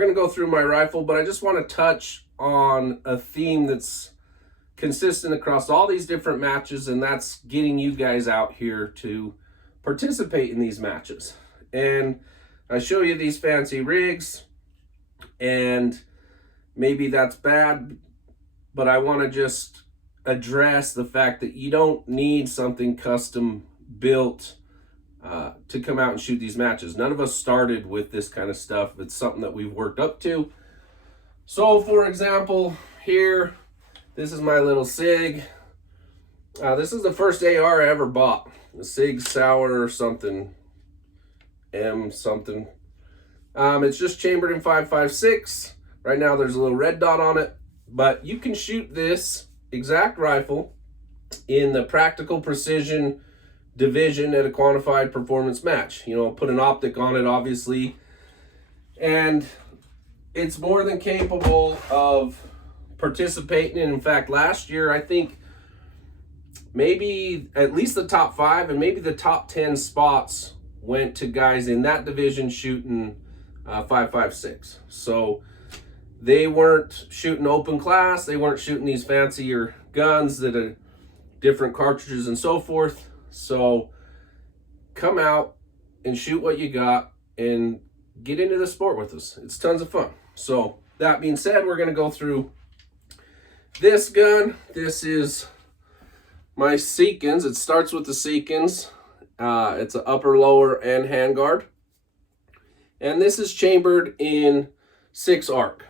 We're going to go through my rifle, but I just want to touch on a theme that's consistent across all these different matches, and that's getting you guys out here to participate in these matches. And I show you these fancy rigs, and maybe that's bad, but I want to just address the fact that you don't need something custom built to come out and shoot these matches. None of us started with this kind of stuff. It's something that we've worked up to. So for example, here, this is my little SIG. This is the first AR I ever bought. The SIG Sour or something, M something. It's just chambered in 5.56. Right now there's a little red dot on it, but you can shoot this exact rifle in the practical precision division at a quantified performance match. You know, put an optic on it, obviously, and it's more than capable of participating. And in fact, last year, I think maybe at least the top 5 and maybe the top 10 spots went to guys in that division shooting 5.56. So they weren't shooting open class. They weren't shooting these fancier guns that are different cartridges and so forth. So come out and shoot what you got and get into the sport with us. It's tons of fun. So that being said, we're going to go through this gun. This is my Seekins. It starts with the Seekins. It's an upper, lower, and handguard. And this is chambered in 6 arc.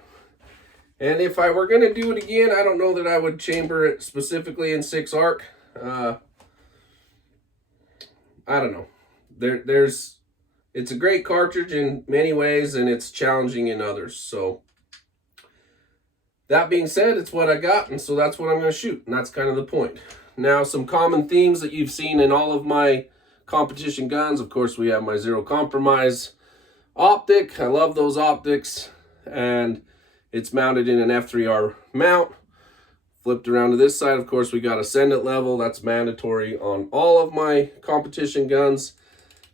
And if I were going to do it again, I don't know that I would chamber it specifically in 6 arc. I don't know. It's a great cartridge in many ways, and it's challenging in others. So that being said, it's what I got, and so that's what I'm going to shoot, and that's kind of the point. Now, some common themes that you've seen in all of my competition guns. Of course, we have my Zero Compromise optic. I love those optics, and it's mounted in an F3R mount. Flipped around to this side, of course, we got a send it level. That's mandatory on all of my competition guns.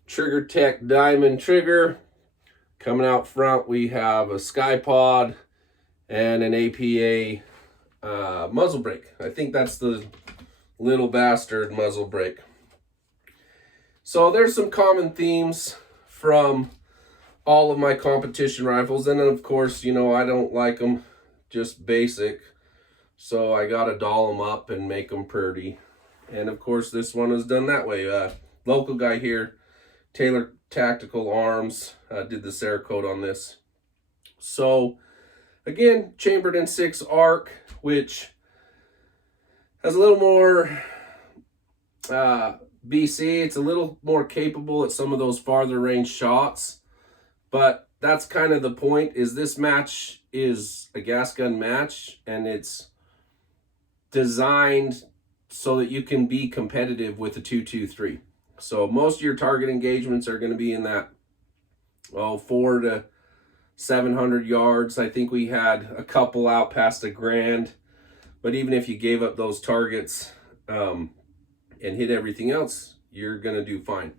Trigger Tech diamond trigger. Coming out front, we have a Sky Pod and an APA muzzle brake. I think that's the little bastard muzzle brake. So there's some common themes from all of my competition rifles. And then, of course, you know, I don't like them just basic. So I got to doll them up and make them pretty. And of course, this one is done that way. Local guy here, Taylor Tactical Arms, did the Cerakote on this. So again, chambered in 6 arc, which has a little more BC. It's a little more capable at some of those farther range shots. But that's kind of the point, is this match is a gas gun match, and it's designed so that you can be competitive with the 223. So most of your target engagements are going to be in that 400 to 700 yards. I think we had a couple out past $1,000, but even if you gave up those targets and hit everything else, you're going to do fine.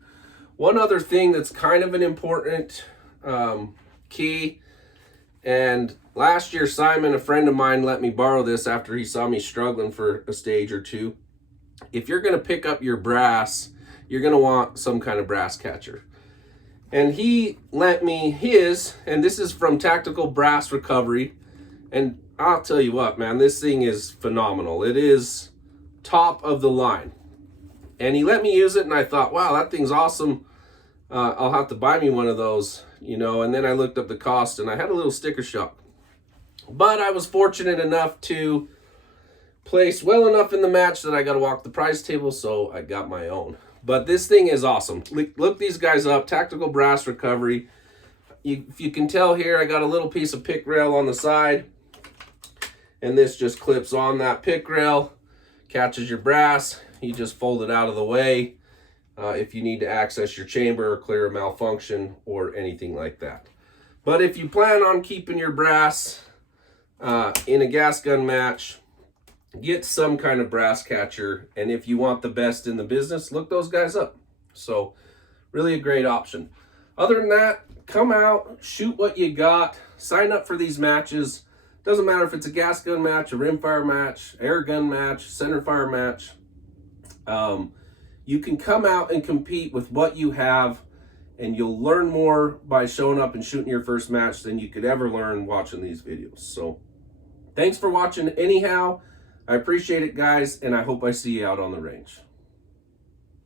One other thing that's kind of an important key, and last year Simon, a friend of mine, let me borrow this after he saw me struggling for a stage or two. If you're going to pick up your brass, you're going to want some kind of brass catcher. And he lent me his, and this is from Tactical Brass Recovery. And I'll tell you what, man, this thing is phenomenal. It is top of the line. And he let me use it, and I thought, wow, that thing's awesome. I'll have to buy me one of those, you know. And then I looked up the cost, and I had a little sticker shock. But I was fortunate enough to place well enough in the match that I got to walk the prize table, so I got my own. But this thing is awesome. Look these guys up, Tactical Brass Recovery. If you can tell here, I got a little piece of pick rail on the side, and this just clips on that pick rail, catches your brass. You just fold it out of the way if you need to access your chamber or clear a malfunction or anything like that. But if you plan on keeping your brass in a gas gun match, get some kind of brass catcher. And if you want the best in the business, look those guys up. So really a great option. Other than that, come out, shoot what you got. sign up for these matches. Doesn't matter if it's a gas gun match, a rimfire match, air gun match, center fire match. You can come out and compete with what you have, and you'll learn more by showing up and shooting your first match than you could ever learn watching these videos. So thanks for watching anyhow. I appreciate it, guys, and I hope I see you out on the range.